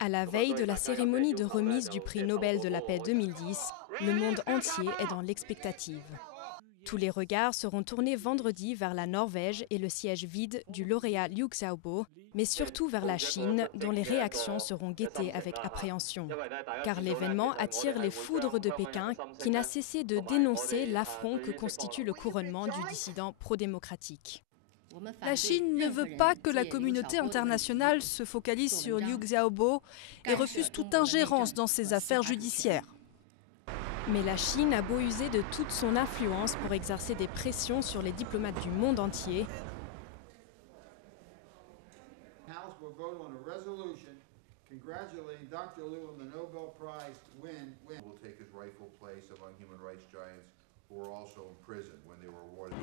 À la veille de la cérémonie de remise du prix Nobel de la paix 2010, le monde entier est dans l'expectative. Tous les regards seront tournés vendredi vers la Norvège et le siège vide du lauréat Liu Xiaobo, mais surtout vers la Chine, dont les réactions seront guettées avec appréhension. Car l'événement attire les foudres de Pékin, qui n'a cessé de dénoncer l'affront que constitue le couronnement du dissident pro-démocratique. La Chine ne veut pas que la communauté internationale se focalise sur Liu Xiaobo et refuse toute ingérence dans ses affaires judiciaires. Mais la Chine a beau user de toute son influence pour exercer des pressions sur les diplomates du monde entier.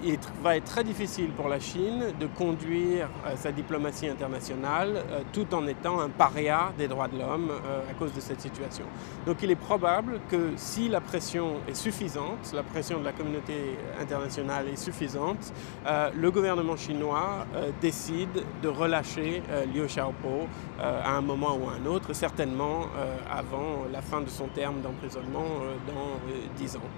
Il va être très difficile pour la Chine de conduire sa diplomatie internationale tout en étant un paria des droits de l'homme à cause de cette situation. Donc il est probable que si la pression est suffisante, la pression de la communauté internationale est suffisante, le gouvernement chinois décide de relâcher Liu Xiaobo à un moment ou à un autre, certainement avant la fin de son terme d'emprisonnement dans 10 ans.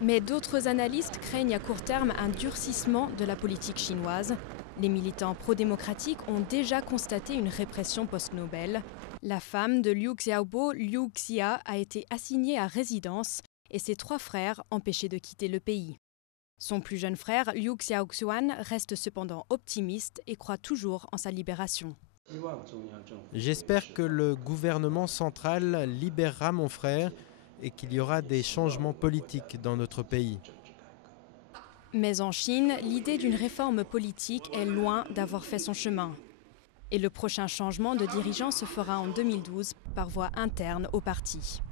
Mais d'autres analystes craignent à court terme un durcissement de la politique chinoise. Les militants pro-démocratiques ont déjà constaté une répression post-Nobel. La femme de Liu Xiaobo, Liu Xia, a été assignée à résidence et ses 3 frères empêchés de quitter le pays. Son plus jeune frère, Liu Xiaoxuan, reste cependant optimiste et croit toujours en sa libération. J'espère que le gouvernement central libérera mon frère et qu'il y aura des changements politiques dans notre pays. Mais en Chine, l'idée d'une réforme politique est loin d'avoir fait son chemin. Et le prochain changement de dirigeant se fera en 2012 par voie interne au parti.